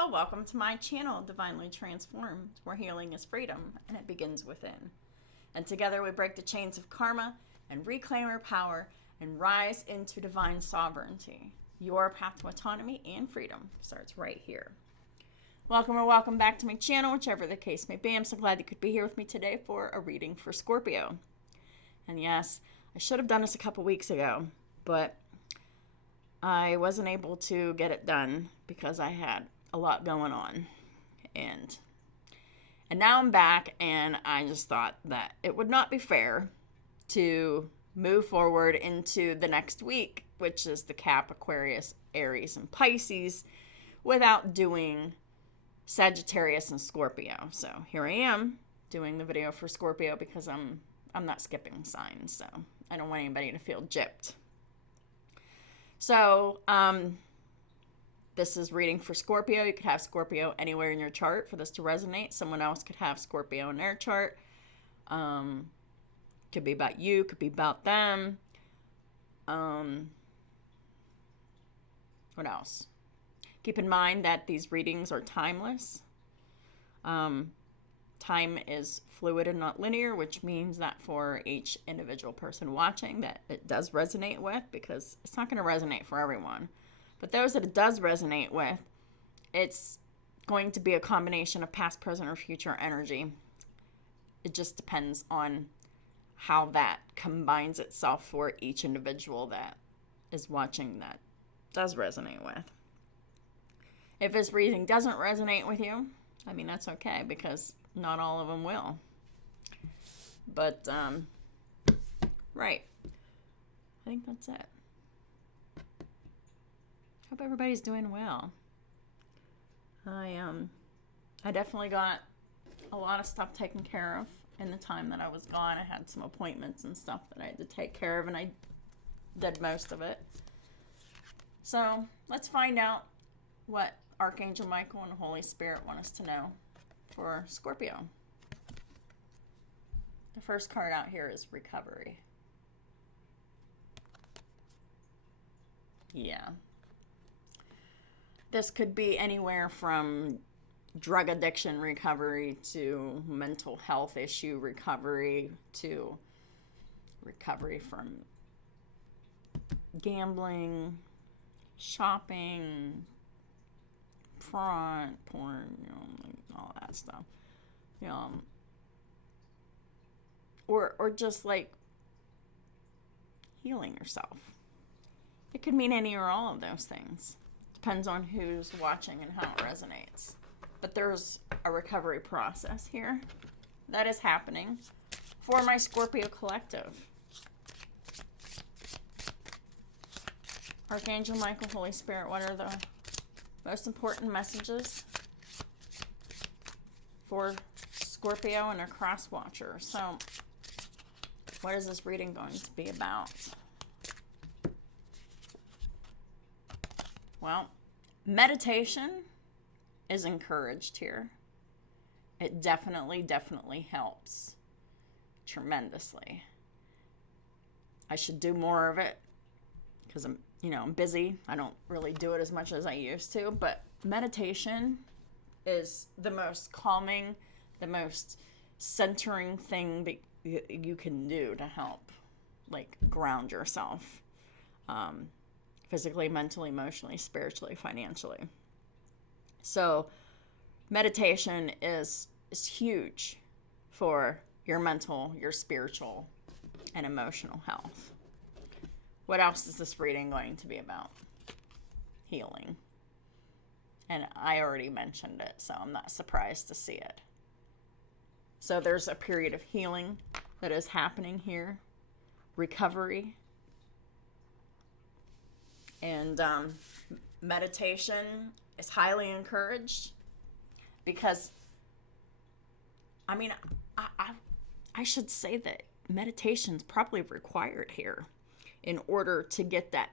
Hello, welcome to my channel, Divinely Transformed, where healing is freedom and it begins within. And together we break the chains of karma and reclaim our power and rise into divine sovereignty. Your path to autonomy and freedom starts right here. Welcome or welcome back to my channel, whichever the case may be. I'm so glad you could be here with me today for a reading for Scorpio. And yes, I should have done this a couple weeks ago, but I wasn't able to get it done because I had a lot going on. And now I'm back, and I just thought that it would not be fair to move forward into the next week, which is the Cap, Aquarius, Aries, and Pisces, without doing Sagittarius and Scorpio. So here I am doing the video for Scorpio because I'm not skipping signs, so I don't want anybody to feel gypped. So, this is reading for Scorpio. You could have Scorpio anywhere in your chart for this to resonate. Someone else could have Scorpio in their chart. Could be about you, could be about them. What else? Keep in mind that these readings are timeless. Time is fluid and not linear, which means that for each individual person watching that it does resonate with, because it's not going to resonate for everyone. But those that it does resonate with, it's going to be a combination of past, present, or future energy. It just depends on how that combines itself for each individual that is watching that does resonate with. If this reading doesn't resonate with you, I mean, that's okay, because not all of them will. But, right. I think that's it. Hope everybody's doing well. I definitely got a lot of stuff taken care of in the time that I was gone. I had some appointments and stuff that I had to take care of, and I did most of it. So, let's find out what Archangel Michael and the Holy Spirit want us to know for Scorpio. The first card out here is recovery. Yeah. This could be anywhere from drug addiction recovery to mental health issue recovery to recovery from gambling, shopping, fraud, porn, all that stuff. Or just like healing yourself. It could mean any or all of those things. Depends on who's watching and how it resonates. But there's a recovery process here that is happening for my Scorpio collective. Archangel Michael, Holy Spirit, what are the most important messages for Scorpio and a cross watcher? So, what is this reading going to be about? Well, meditation is encouraged here. It definitely helps tremendously. I should do more of it because I'm busy. I don't really do it as much as I used to, but meditation is the most calming, the most centering thing that you can do to help, like, ground yourself. Physically, mentally, emotionally, spiritually, financially. So meditation is huge for your mental, your spiritual, and emotional health. What else is this reading going to be about? Healing. And I already mentioned it, so I'm not surprised to see it. So there's a period of healing that is happening here. Recovery. And meditation is highly encouraged because, I should say that meditation's probably required here in order to get that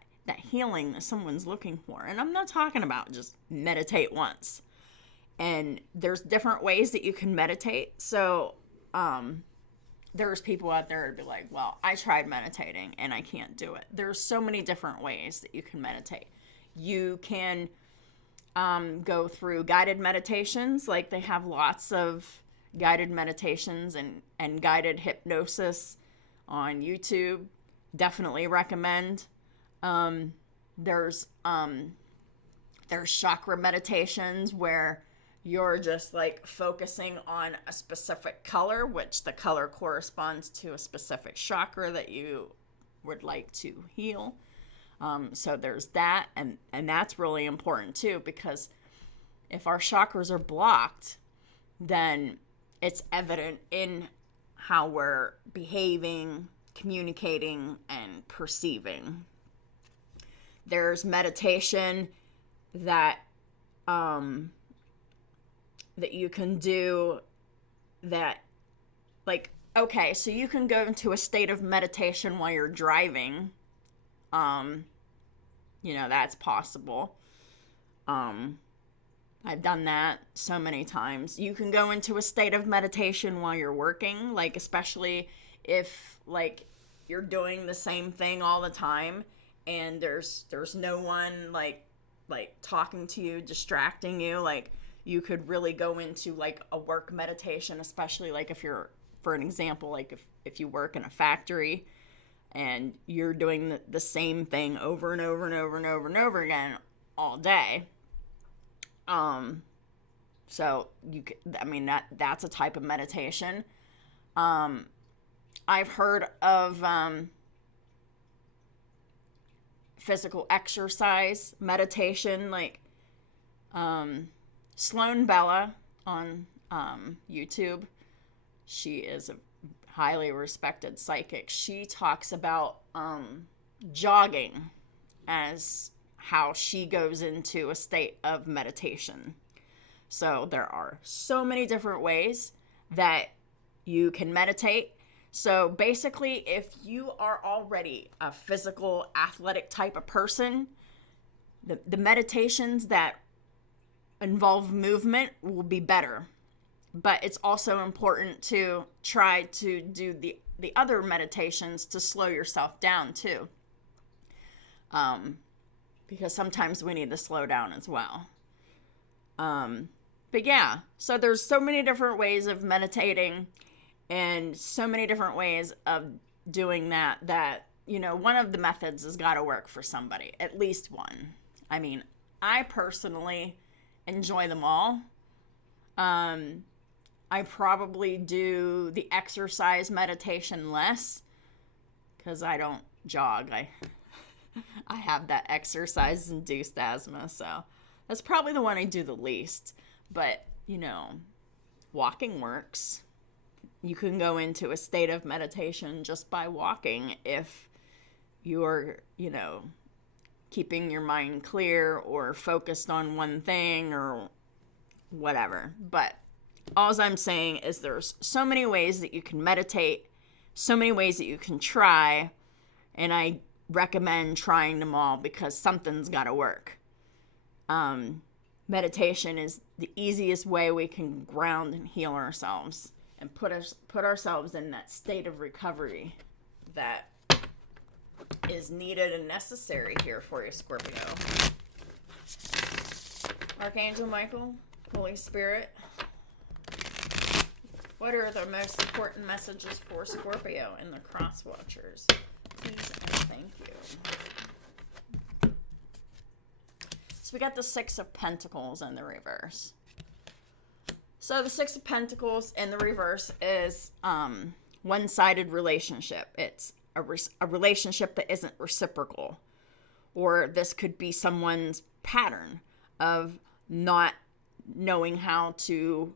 healing that someone's looking for. And I'm not talking about just meditate once. And there's different ways that you can meditate. So, there's people out there who'd be like, well, I tried meditating and I can't do it. There's so many different ways that you can meditate. You can go through guided meditations. Like, they have lots of guided meditations and guided hypnosis on YouTube. Definitely recommend. There's chakra meditations where you're just like focusing on a specific color, which the color corresponds to a specific chakra that you would like to heal. So there's that, and that's really important too, because if our chakras are blocked, then it's evident in how we're behaving, communicating, and perceiving. There's meditation that that you can do that, like, okay, so you can go into a state of meditation while you're driving. That's possible. I've done that so many times. You can go into a state of meditation while you're working, like, especially if, like, you're doing the same thing all the time and there's no one like talking to you, distracting you. Like, you could really go into like a work meditation, especially like if you're, for an example, like if you work in a factory and you're doing the same thing over and over and over and over and over again all day. So that's a type of meditation. I've heard of physical exercise meditation, like Sloan Bella on YouTube. She is a highly respected psychic. She talks about jogging as how she goes into a state of meditation. So there are so many different ways that you can meditate. So basically, if you are already a physical, athletic type of person, the meditations that involve movement will be better. But it's also important to try to do the other meditations to slow yourself down too. Because sometimes we need to slow down as well. But yeah, so there's so many different ways of meditating and so many different ways of doing that, one of the methods has got to work for somebody, at least one. I mean, I personally enjoy them all. I probably do the exercise meditation less because I don't jog. I have that exercise-induced asthma, so that's probably the one I do the least. But, walking works. You can go into a state of meditation just by walking if you're, keeping your mind clear or focused on one thing or whatever. But all I'm saying is there's so many ways that you can meditate, so many ways that you can try, and I recommend trying them all because something's got to work. Meditation is the easiest way we can ground and heal ourselves and put ourselves in that state of recovery that is needed and necessary here for you, Scorpio. Archangel Michael, Holy Spirit, what are the most important messages for Scorpio and the Cross Watchers? Please and thank you. So we got the Six of Pentacles in the reverse. So the Six of Pentacles in the reverse is one-sided relationship. It's a relationship that isn't reciprocal. Or this could be someone's pattern of not knowing how to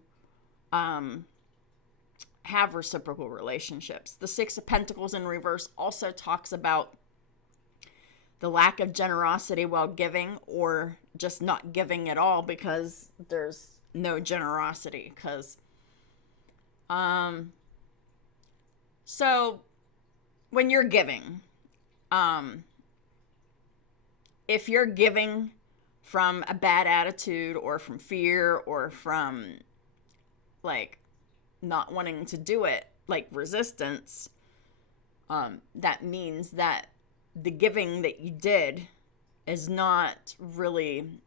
have reciprocal relationships. The Six of Pentacles in reverse also talks about the lack of generosity while giving, or just not giving at all because there's no generosity. So when you're giving, if you're giving from a bad attitude or from fear or from like not wanting to do it, like resistance, that means that the giving that you did is not really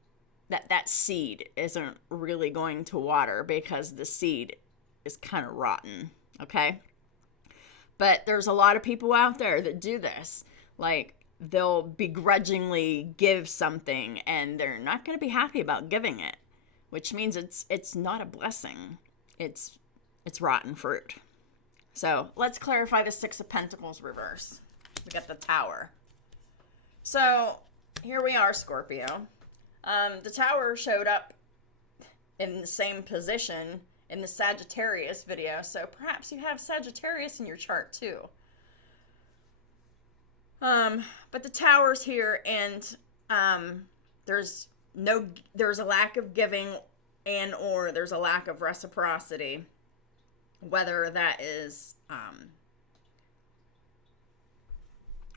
that seed isn't really going to water because the seed is kind of rotten, okay? But there's a lot of people out there that do this. Like, they'll begrudgingly give something and they're not going to be happy about giving it, which means it's not a blessing. It's rotten fruit. So let's clarify the Six of Pentacles reverse. We got the Tower. So here we are, Scorpio. The Tower showed up in the same position in the Sagittarius video, so perhaps you have Sagittarius in your chart too. But the Tower's here, and there's a lack of giving, and or there's a lack of reciprocity, whether that is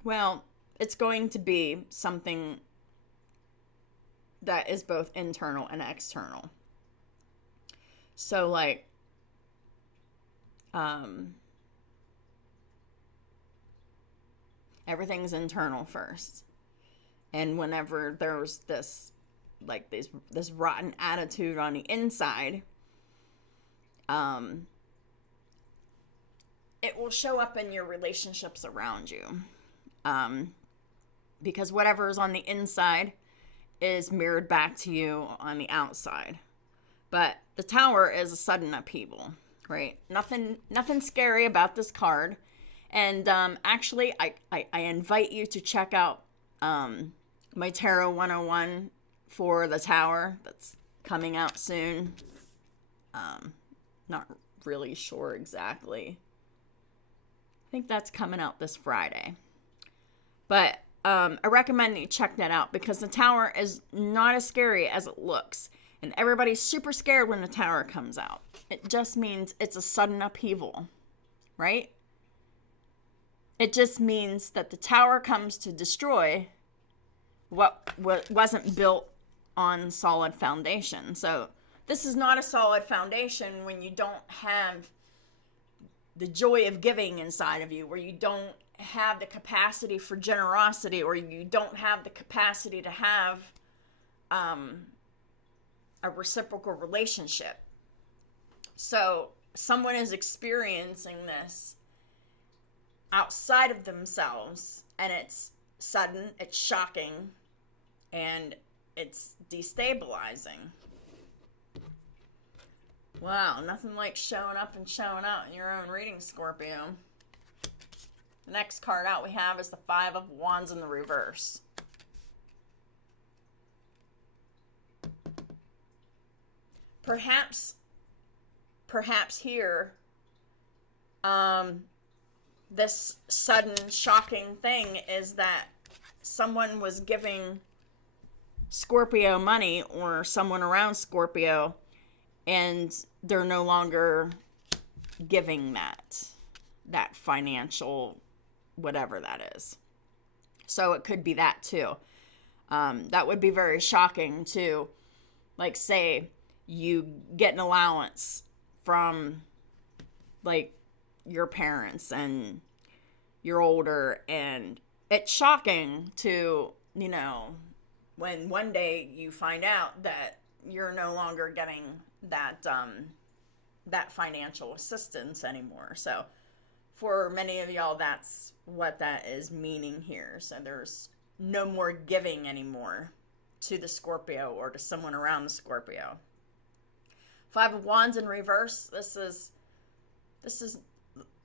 well, it's going to be something that is both internal and external. So, like, everything's internal first. And whenever there's this, like, this rotten attitude on the inside, it will show up in your relationships around you. Because whatever is on the inside is mirrored back to you on the outside. But the Tower is a sudden upheaval, right? Nothing scary about this card. And actually, I invite you to check out my Tarot 101 for the Tower. That's coming out soon. Not really sure exactly. I think that's coming out this Friday. But I recommend that you check that out because the Tower is not as scary as it looks. And everybody's super scared when the Tower comes out. It just means it's a sudden upheaval, right? It just means that the Tower comes to destroy what wasn't built on solid foundation. So this is not a solid foundation when you don't have the joy of giving inside of you, where you don't have the capacity for generosity, or you don't have the capacity to have a reciprocal relationship. So someone is experiencing this outside of themselves, and it's sudden, it's shocking, and it's destabilizing. Wow, nothing like showing up and showing out in your own reading, Scorpio. The next card out we have is the Five of Wands in the reverse. Perhaps here, this sudden shocking thing is that someone was giving Scorpio money, or someone around Scorpio, and they're no longer giving that financial whatever that is. So it could be that too. That would be very shocking to, like, say you get an allowance from, like, your parents and you're older, and it's shocking to, you know, when one day you find out that you're no longer getting that financial assistance anymore. So for many of y'all, that's what that is meaning here. So there's no more giving anymore to the Scorpio or to someone around the Scorpio. Five of Wands in reverse. This is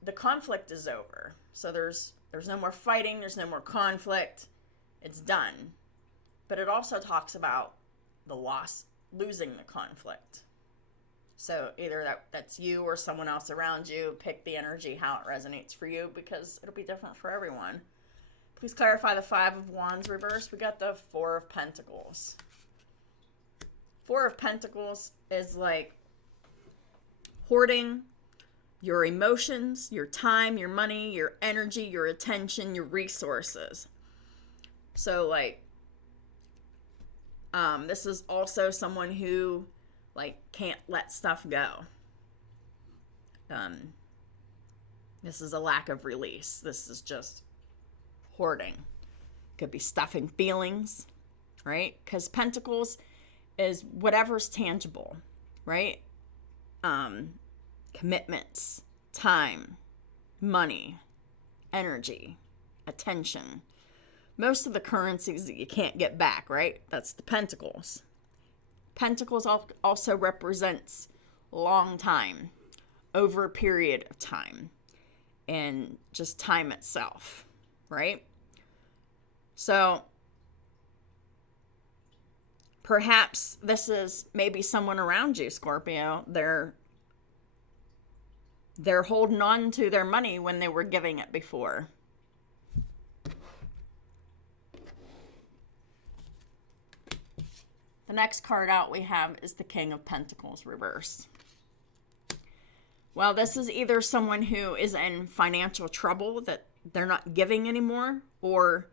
the conflict is over. So there's no more fighting, there's no more conflict. It's done. But it also talks about the losing the conflict. So either that's you or someone else around you. Pick the energy, how it resonates for you, because it'll be different for everyone. Please clarify the Five of Wands reverse. We got the Four of Pentacles. Four of Pentacles is like hoarding your emotions, your time, your money, your energy, your attention, your resources. So, like, this is also someone who, like, can't let stuff go. This is a lack of release. This is just hoarding. Could be stuffing feelings, right? Because Pentacles is whatever's tangible, right? Commitments, time, money, energy, attention. Most of the currencies that you can't get back, right? That's the pentacles. Pentacles also represents long time, over a period of time, and just time itself, right? So perhaps this is maybe someone around you, Scorpio. They're holding on to their money when they were giving it before. The next card out we have is the King of Pentacles reverse. Well, this is either someone who is in financial trouble that they're not giving anymore, or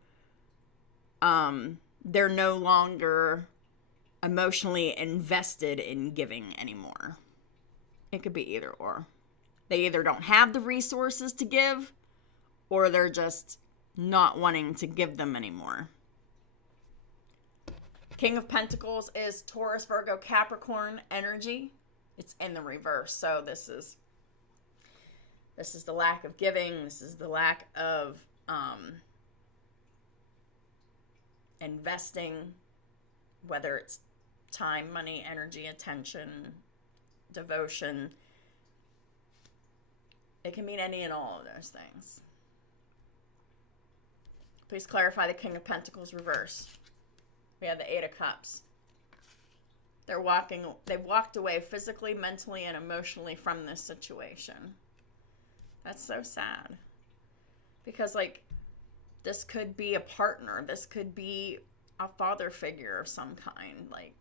they're no longer emotionally invested in giving anymore. It could be either or. They either don't have the resources to give, or they're just not wanting to give them anymore. King of Pentacles is Taurus, Virgo, Capricorn energy. It's in the reverse. So this is the lack of giving. This is the lack of investing, whether it's time, money, energy, attention, devotion. It can mean any and all of those things. Please clarify the King of Pentacles reverse. We have the Eight of Cups. They've walked away physically, mentally, and emotionally from this situation. That's so sad. Because, like, this could be a partner. This could be a father figure of some kind. Like,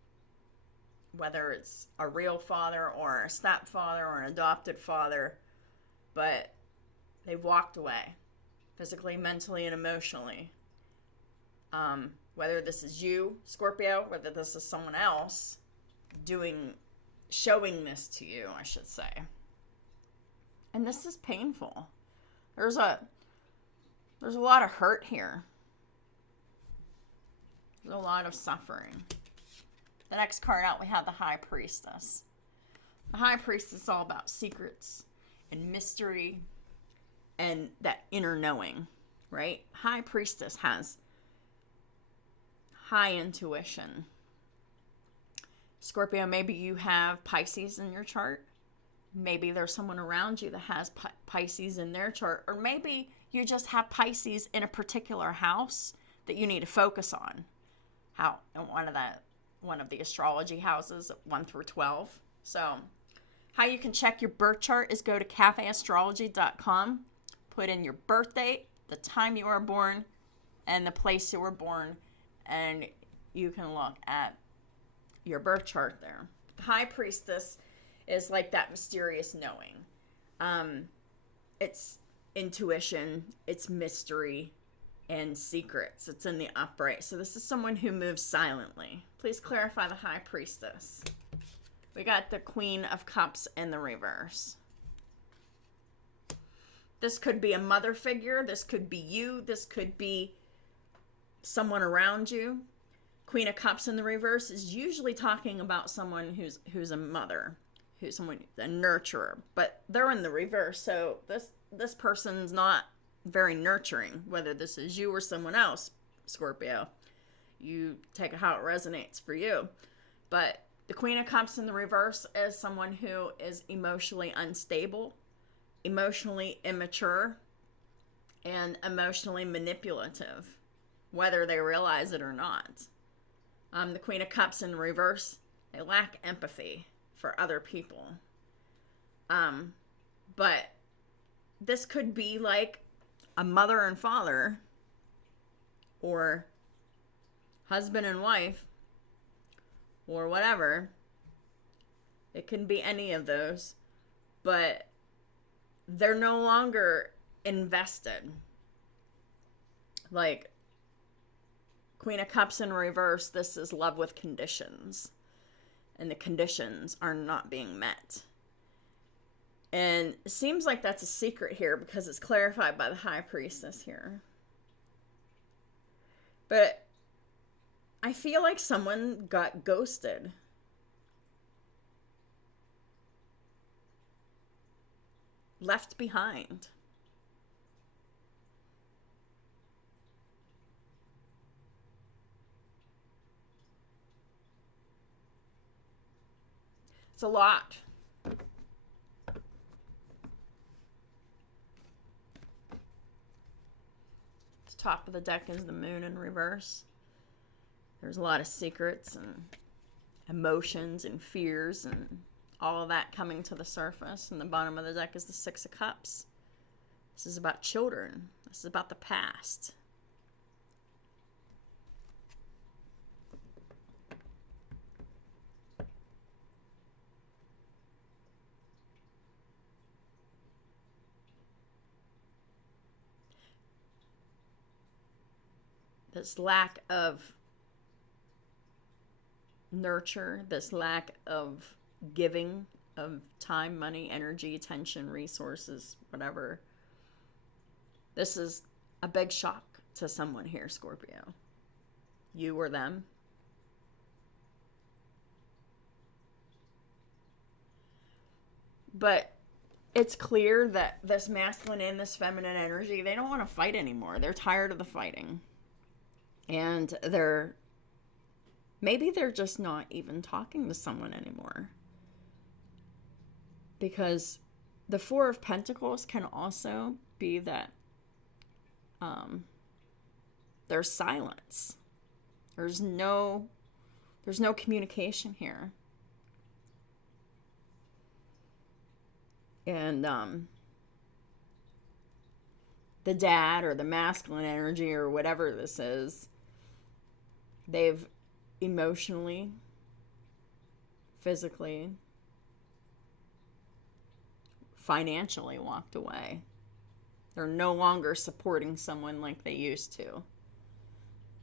whether it's a real father or a stepfather or an adopted father. But they've walked away. Physically, mentally, and emotionally. Whether this is you, Scorpio, whether this is someone else showing this to you, I should say. And this is painful. There's a lot of hurt here. There's a lot of suffering. The next card out, we have the High Priestess. The High Priestess is all about secrets and mystery and that inner knowing, right? High Priestess has high intuition. Scorpio, maybe you have Pisces in your chart. Maybe there's someone around you that has Pisces in their chart. Or maybe you just have Pisces in a particular house that you need to focus on. One of the astrology houses, 1 through 12. So how you can check your birth chart is go to cafeastrology.com. Put in your birth date, the time you were born, and the place you were born. And you can look at your birth chart there. The High Priestess is like that mysterious knowing. It's intuition, it's mystery, and secrets. It's in the upright. So this is someone who moves silently. Please clarify the High Priestess. We got the Queen of Cups in the reverse. This could be a mother figure. This could be you. This could be someone around you. Queen of Cups in the reverse is usually talking about someone who's a mother, who's someone, a nurturer, but they're in the reverse. So this person's not very nurturing, whether this is you or someone else, Scorpio. You take it how it resonates for you. But the Queen of Cups in the reverse is someone who is emotionally unstable, emotionally immature, and emotionally manipulative, whether they realize it or not. The Queen of Cups in reverse, they lack empathy for other people. But this could be like a mother and father, or husband and wife, or whatever. It can be any of those, but they're no longer invested. Like, Queen of Cups in reverse, this is love with conditions. And the conditions are not being met. And it seems like that's a secret here because it's clarified by the High Priestess here. But I feel like someone got ghosted. Left behind. It's a lot. Top of the deck is the moon in reverse. There's a lot of secrets and emotions and fears and all of that coming to the surface. And the bottom of the deck is the Six of Cups. This is about children. This is about the past. This lack of nurture, this lack of giving of time, money, energy, attention, resources, whatever. This is a big shock to someone here, Scorpio. You or them. But it's clear that this masculine and this feminine energy, they don't want to fight anymore. They're tired of the fighting. And maybe they're just not even talking to someone anymore. Because the Four of Pentacles can also be that there's silence. There's no communication here. And the dad or the masculine energy or whatever this is, they've emotionally, physically, financially walked away. They're no longer supporting someone like they used to.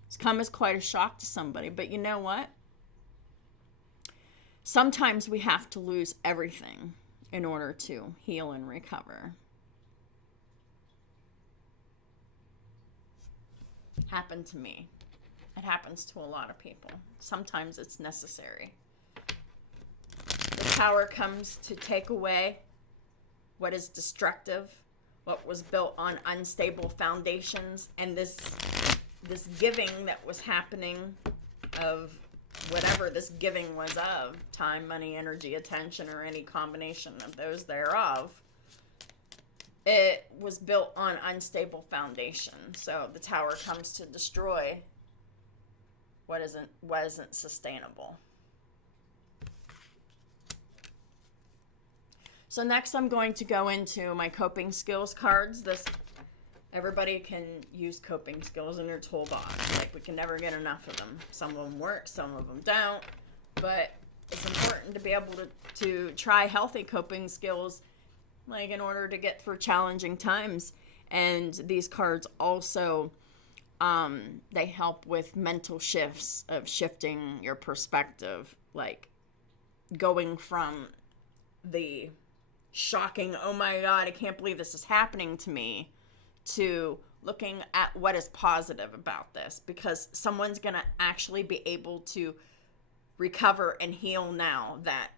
It's come as quite a shock to somebody, but you know what? Sometimes we have to lose everything in order to heal and recover. Happened to me. It happens to a lot of people. Sometimes it's necessary. The Tower comes to take away what is destructive, what was built on unstable foundations, and this giving that was happening of whatever this giving was of, time, money, energy, attention, or any combination of those thereof, it was built on unstable foundation. So the Tower comes to destroy what isn't sustainable. So next I'm going to go into my coping skills cards. Everybody can use coping skills in their toolbox. Like, we can never get enough of them. Some of them work, some of them don't. But it's important to be able to try healthy coping skills, like, in order to get through challenging times. And these cards also, they help with mental shifts of shifting your perspective. Like, going from the shocking, oh my God, I can't believe this is happening to me, to looking at what is positive about this, because someone's going to actually be able to recover and heal now that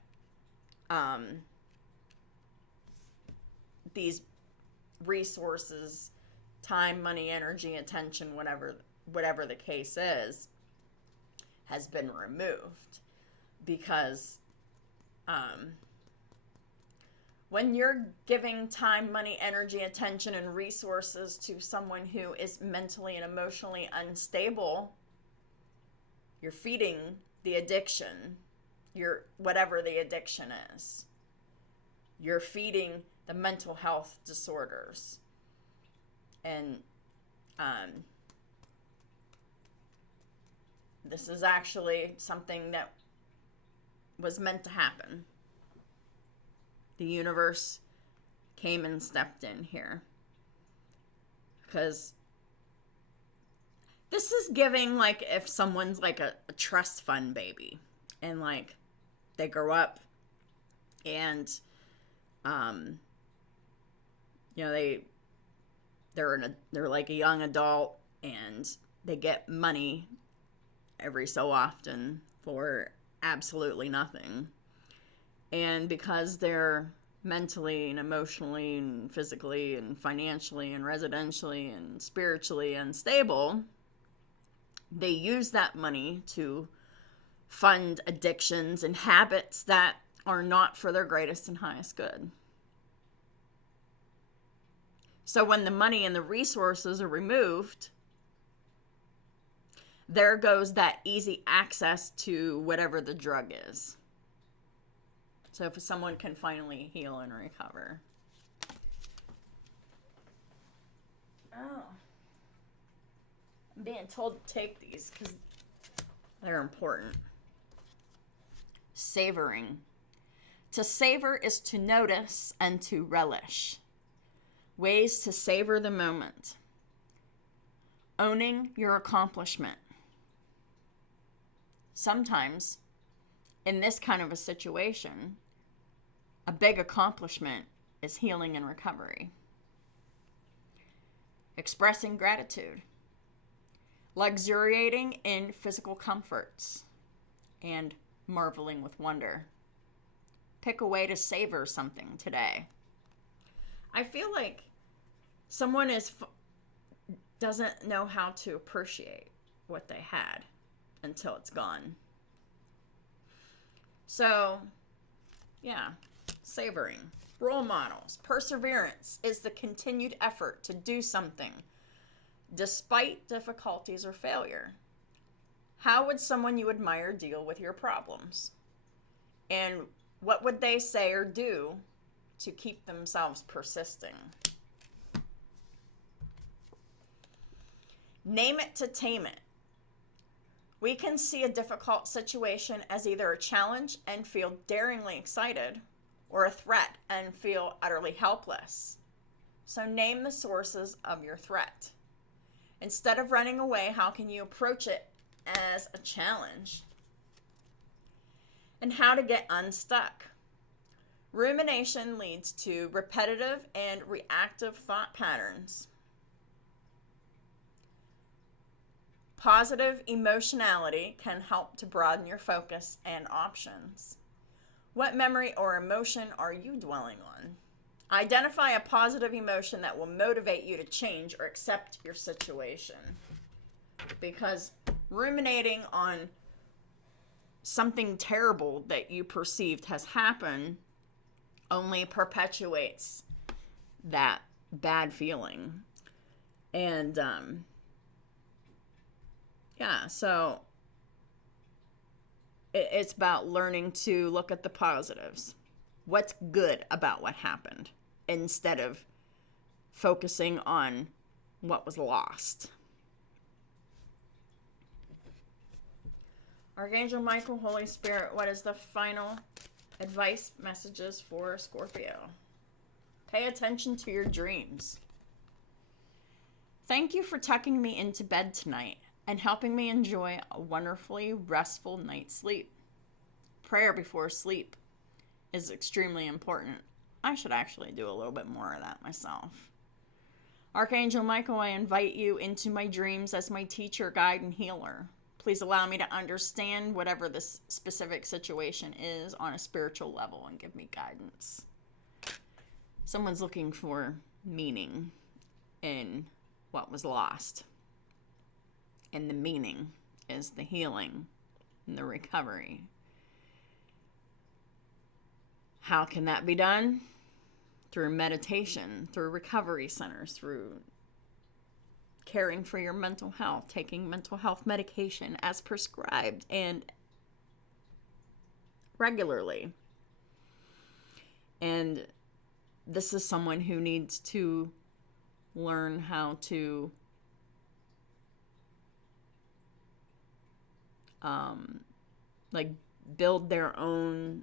these resources, time, money, energy, attention, whatever the case is, has been removed. Because when you're giving time, money, energy, attention, and resources to someone who is mentally and emotionally unstable, you're feeding the addiction, whatever the addiction is. You're feeding the mental health disorders. And this is actually something that was meant to happen. The universe came and stepped in here. Because this is giving, like, if someone's like a trust fund baby, and like they grow up and they're like a young adult, and they get money every so often for absolutely nothing. And because they're mentally and emotionally and physically and financially and residentially and spiritually unstable, they use that money to fund addictions and habits that are not for their greatest and highest good. So when the money and the resources are removed, there goes that easy access to whatever the drug is. So if someone can finally heal and recover. Oh. I'm being told to take these because they're important. Savoring. To savor is to notice and to relish. Ways to savor the moment. Owning your accomplishment. Sometimes, in this kind of a situation, a big accomplishment is healing and recovery. Expressing gratitude. Luxuriating in physical comforts and marveling with wonder. Pick a way to savor something today. I feel like someone doesn't know how to appreciate what they had until it's gone. So, yeah, savoring. Role models. Perseverance is the continued effort to do something despite difficulties or failure. How would someone you admire deal with your problems? And what would they say or do to keep themselves persisting? Name it to tame it. We can see a difficult situation as either a challenge and feel daringly excited, or a threat and feel utterly helpless. So name the sources of your threat. Instead of running away, how can you approach it as a challenge? And how to get unstuck. Rumination leads to repetitive and reactive thought patterns. Positive emotionality can help to broaden your focus and options. What memory or emotion are you dwelling on? Identify a positive emotion that will motivate you to change or accept your situation. Because ruminating on something terrible that you perceived has happened only perpetuates that bad feeling. And, so it's about learning to look at the positives. What's good about what happened instead of focusing on what was lost. Archangel Michael, Holy Spirit, what is the final advice messages for Scorpio? Pay attention to your dreams. Thank you for tucking me into bed tonight and helping me enjoy a wonderfully restful night's sleep. Prayer before sleep is extremely important. I should actually do a little bit more of that myself. Archangel Michael, I invite you into my dreams as my teacher, guide, and healer. Please allow me to understand whatever this specific situation is on a spiritual level and give me guidance. Someone's looking for meaning in what was lost. And the meaning is the healing and the recovery. How can that be done? Through meditation, through recovery centers, through caring for your mental health, taking mental health medication as prescribed and regularly. And this is someone who needs to learn how to build their own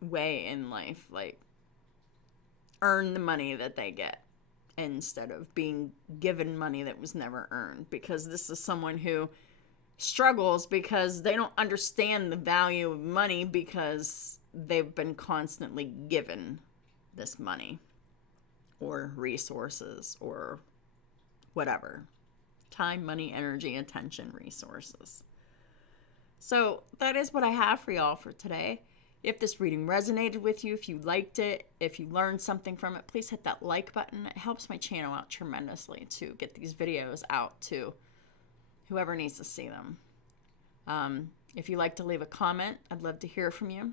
way in life, earn the money that they get instead of being given money that was never earned, because this is someone who struggles because they don't understand the value of money because they've been constantly given this money or resources or whatever. Time, money, energy, attention, resources. So that is what I have for y'all for today. If this reading resonated with you, if you liked it, if you learned something from it, please hit that like button. It helps my channel out tremendously to get these videos out to whoever needs to see them. If you'd like to leave a comment, I'd love to hear from you.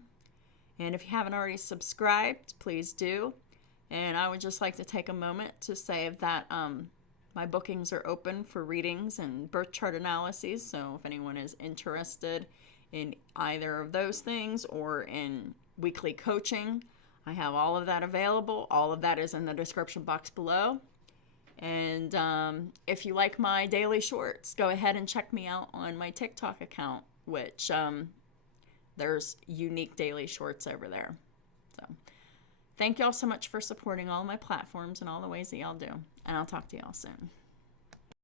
And if you haven't already subscribed, please do. And I would just like to take a moment to say that my bookings are open for readings and birth chart analyses. So if anyone is interested in either of those things or in weekly coaching, I have all of that available. All of that is in the description box below. And if you like my daily shorts, go ahead and check me out on my TikTok account, which there's unique daily shorts over there. So thank y'all so much for supporting all my platforms and all the ways that y'all do. And I'll talk to y'all soon.